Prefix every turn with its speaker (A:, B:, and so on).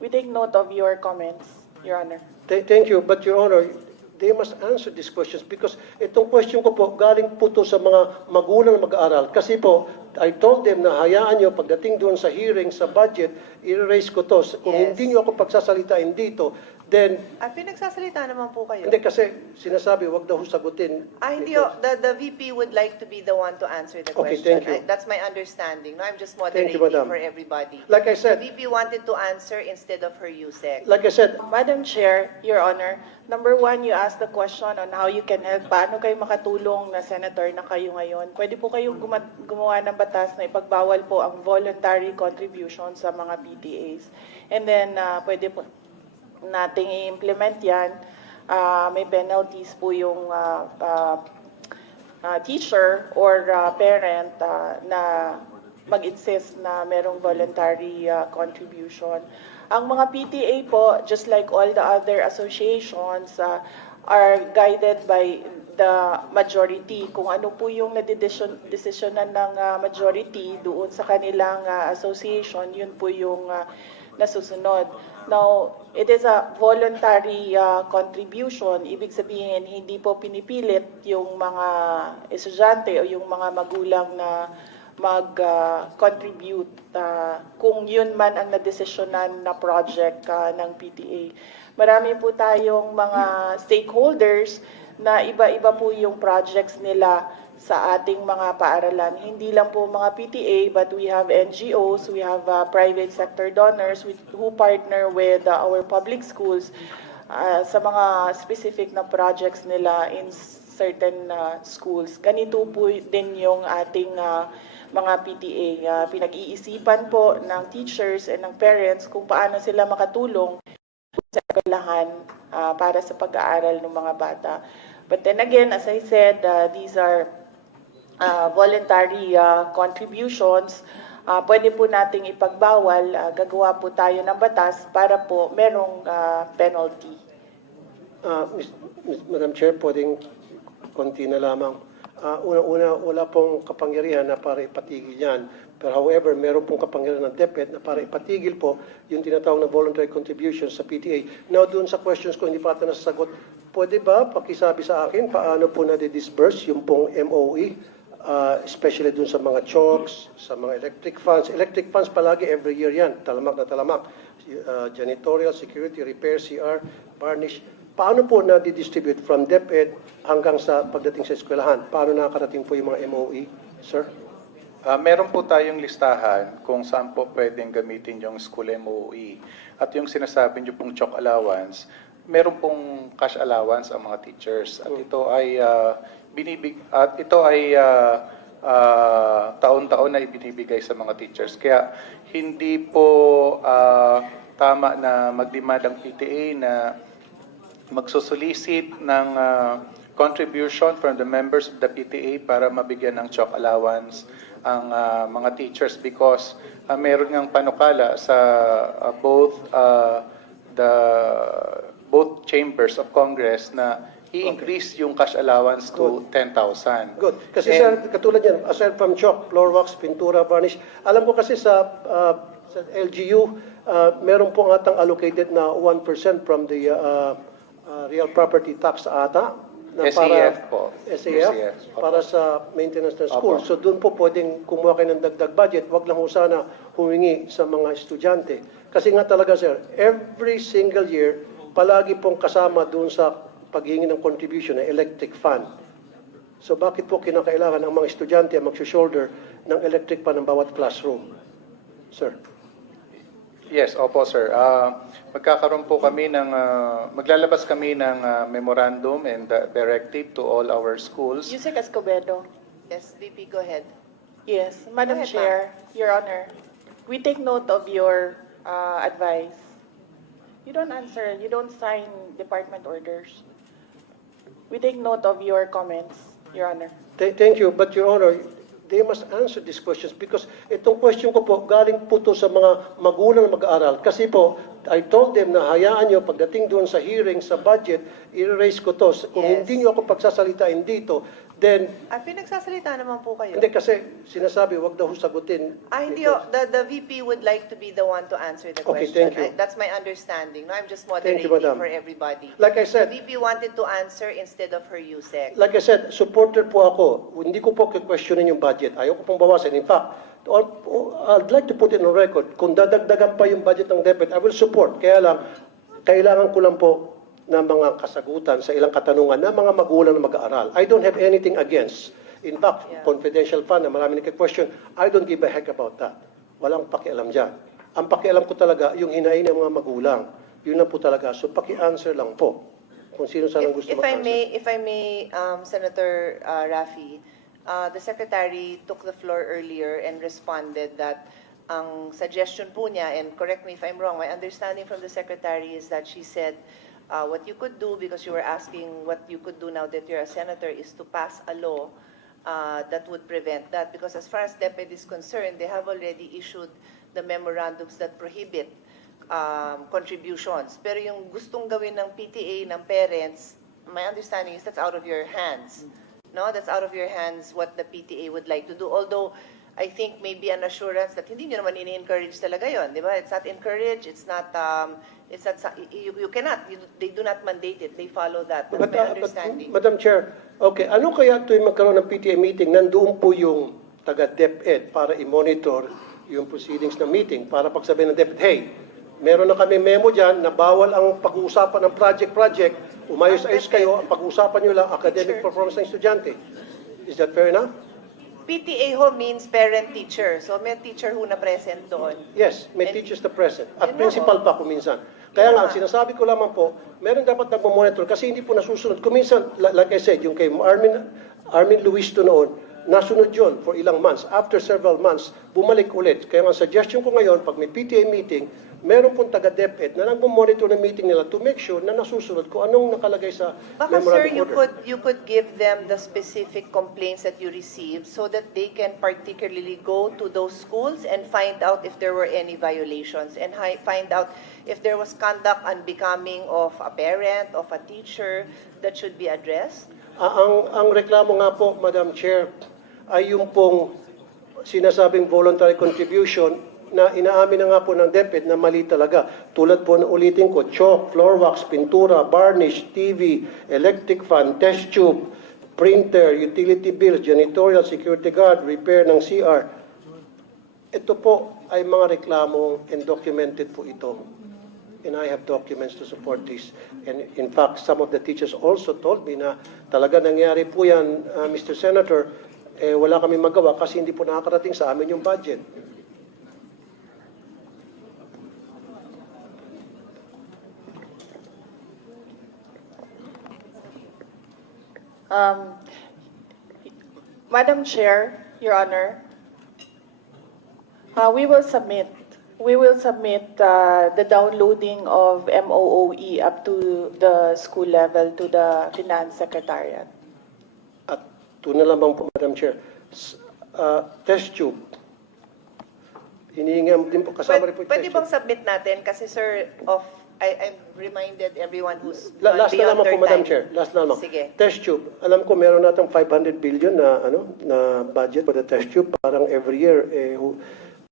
A: We take note of your comments, Your Honor.
B: Th- Thank you, but Your Honor, they must answer these questions because itong question ko po, galing po to sa mga magulang mag-aaral. Kasi po, I told them na hayaan nyo pagdating doon sa hearing, sa budget, i-raise ko to. Kung Yes. hindi nyo ako pagsasalitain dito, then,
C: At pinagsasalita naman po kayo.
B: hindi kasi sinasabi, wag daw sagutin.
C: Ah, hindi oh, the, the VP would like to be the one to answer the
B: Okay, question. thank you. I-
C: That's my understanding. No, I'm just Thank you, moderating Madam. for everybody. Like I The said, VP wanted to answer instead of her USEC.
B: like I said,
D: Madam Chair, Your Honor, number one, you asked the question on how you can help. Paano kayo makatulong na senator na kayo ngayon? Pwede po kayong guma- gumawa ng batas na ipagbawal po ang voluntary contribution sa mga PTAs. And then, ah, pwede po nating i-implement yan. Ah, may penalties po yung ah, ah, ah, teacher or ah, parent ah, na mag-insist na merong voluntary ah, contribution. Ang mga PTA po, just like all the other associations, ah, are guided by the majority. Kung ano po yung nadidesisyonan ng ah, majority doon sa kanilang ah, association, yun po yung ah, nasusunod. Now, it is a voluntary uh, contribution. Ibig sabihin, hindi po pinipilit yung mga estudyante o yung mga magulang na mag-contribute uh, kung yun man ang nadesisyonan na project uh, ng PTA. Marami po tayong mga stakeholders na iba-iba po yung projects nila sa ating mga paaralan. Hindi lang po mga PTA, but we have NGOs, we have uh, private sector donors with, who partner with uh, our public schools uh, sa mga specific na projects nila in certain uh, schools. Ganito po din yung ating uh, mga PTA. Uh, pinag-iisipan po ng teachers and ng parents kung paano sila makatulong eskwelahan uh, para sa pag-aaral ng mga bata. But then again, as I said, uh, these are uh, voluntary uh, contributions. Uh, pwede po nating ipagbawal, uh, gagawa po tayo ng batas para po merong uh, penalty.
B: Ah, Miss- Miss- Madam Chair, pwedeng konti na lamang. Ah, Una-una, wala pong kapangyarihan na para ipatigil yan. Pero however, meron pong kapangyarihan ng DepEd na para ipatigil po yung tinatawag na voluntary contribution sa PTA. Now, doon sa questions ko, hindi pa ata nasasagot. Pwede ba pakisabi sa akin paano po na-disburse yung pong MOE? Ah, especially doon sa mga chokes, sa mga electric funds. Electric funds palagi every year yan, talamak na talamak. Uh, janitorial, security, repair, CR, varnish. Paano po na-distribute from DepEd hanggang sa pagdating sa eskwelahan? Paano nakakarating po yung mga MOE, sir?
E: Ah, meron po tayong listahan kung saan po pwedeng gamitin yung school MOE. At yung sinasabi niyo pong chalk allowance, meron pong cash allowance ang mga teachers. At ito ay ah, binibig at ito ay ah, ah, taon-taon na ibinibigay sa mga teachers. Kaya hindi po ah, tama na mag-demand ang PTA na magsusolicit ng ah, contribution from the members of the PTA para mabigyan ng chalk allowance ang ah, mga teachers because ah, meron ngang panukala sa ah, both ah, the both chambers of Congress na i-increase yung cash allowance to 10,000.
B: Good. Kasi And- sir, katulad yan, aside from chalk, floor wax, pintura, varnish, alam ko kasi sa, uh, sa LGU, uh, meron po atang allocated na 1% from the uh, uh, real property tax ata.
E: Na SAF po.
B: SAF, para sa maintenance ng school. Opo. So doon po pwedeng kumuha kayo ng dagdag budget. Wag lang ho sana humingi sa mga estudyante. Kasi nga talaga sir, every single year, palagi pong kasama doon sa paghingi ng contribution ng electric fund. So bakit po kinakailangan ang mga estudyante ang mag-shoulder ng electric fan ng bawat classroom? Sir.
E: Yes, opo sir. Ah, magkakaroon po kami ng, ah, maglalabas kami ng ah, memorandum and ah, directive to all our schools.
A: Yusek Escobedo.
C: Yes, VP, go ahead.
A: Yes, Madam ahead, Chair, Your Honor, we take note of your uh, advice. You don't answer, you don't sign department orders. We take note of your comments, Your Honor.
B: Th- Thank you, but Your Honor, they must answer these questions because itong question ko po, galing po to sa mga magulang na mag-aaral. Kasi po, I told them na hayaan nyo, pagdating doon sa hearing, sa budget, i-raise ko to. Kung Yes. hindi nyo ako pagsasalitain dito, then,
C: At pinagsasalita naman po kayo.
B: hindi kasi sinasabi, wag daw sagutin.
C: Ah, hindi Ito. oh, the, the VP would like to be the one to answer the Okay, question. thank you. I- That's my understanding. No, I'm just Thank you, moderating Madam. for everybody. Like I The said, VP wanted to answer instead of her USEC.
B: Like I said, supporter po ako. Hindi ko po questionin yung budget. Ayaw ko pong bawasan. In fact, all- I'd like to put it on record, kung dadagdagan pa yung budget ng DepEd, I will support. Kaya lang, kailangan ko lang po ng mga kasagutan sa ilang katanungan ng mga magulang na mag-aaral. I don't have anything against. In fact, Yeah. confidential fund na marami nagka-question, I don't give a heck about that. Walang pakialam dyan. Ang pakialam ko talaga, yung hinain ng mga magulang. Yun lang po talaga. So, paki-answer lang po. Kung sino sanang gusto If, if I may,
C: if I may, um, Senator uh, Rafi, uh, the Secretary took the floor earlier and responded that ang suggestion po niya, and correct me if I'm wrong, my understanding from the Secretary is that she said, uh, what you could do, because you were asking what you could do now that you're a senator, is to pass a law uh, that would prevent that. Because as far as DepEd is concerned, they have already issued the memorandums that prohibit um, contributions. Pero yung gustong gawin ng PTA, ng parents, my understanding is that's out of your hands. No, that's out of your hands what the PTA would like to do. Although, I think maybe an assurance that hindi nyo naman ini-encourage talaga yon, di ba? It's not encouraged, it's not, um, it's not, you, you cannot, you, they do not mandate it, they follow that. That's But, my uh, but.
B: Madam Chair, okay, ano kaya tuwing magkaroon ng PTA meeting, nandoon po yung taga DepEd para i-monitor yung proceedings ng meeting, para pagsabihin ng DepEd, hey, meron na kami memo dyan na bawal ang pag-uusapan ng project-project, umayos-ayos kayo, ang pag-uusapan nyo lang academic Teacher. performance ng estudyante. Is that fair enough?
C: PTA ho means parent-teacher. So may teacher ho na present doon.
B: Yes, may And- teachers na present. At Yun principal lang, pa kuminsan. Kaya Yun nga, lang. sinasabi ko lamang po, meron dapat nagmamonitor kasi hindi po nasusunod. Kuminsan, li- like I said, yung kay Armin, Armin Luis to noon, nasunod yun for ilang months. After several months, bumalik ulit. Kaya ang suggestion ko ngayon, pag may PTA meeting, meron pong taga-DepEd na nagmamonitor ng meeting nila to make sure na nasusunod kung anong nakalagay sa Baka sir, memorandum you order. could,
C: you could give them the specific complaints that you received so that they can particularly go to those schools and find out if there were any violations and hi- find out if there was conduct unbecoming of a parent, of a teacher that should be addressed?
B: Ah, ang, ang reklamo nga po, Madam Chair, ay yung pong sinasabing voluntary contribution na inaamin na nga po ng DepEd na mali talaga. Tulad po na ulitin ko, chalk, floor wax, pintura, varnish, TV, electric fan, test tube, printer, utility bills, janitorial, security guard, repair ng CR. Ito po ay mga reklamo and documented po ito. And I have documents to support this. And in fact, some of the teachers also told me na talaga nangyari po yan, uh, Mr. Senator, eh, wala kami magawa kasi hindi po nakakarating sa amin yung budget.
A: Um, Madam Chair, Your Honor, uh, we will submit, we will submit uh, the downloading of MOOE up to the school level to the Finance Secretariat.
B: At ito na lamang po, Madam Chair, S- uh, test tube. Hinihingi din po, kasama rin po Pwede,
C: bang submit natin? Kasi sir, of, I, I've reminded everyone who's La- gone last na beyond lamang po, their Madam time. Chair.
B: Last na lamang. Sige. Test tube. Alam ko meron natang 500 billion na ano na budget for the test tube. Parang every year eh, hu-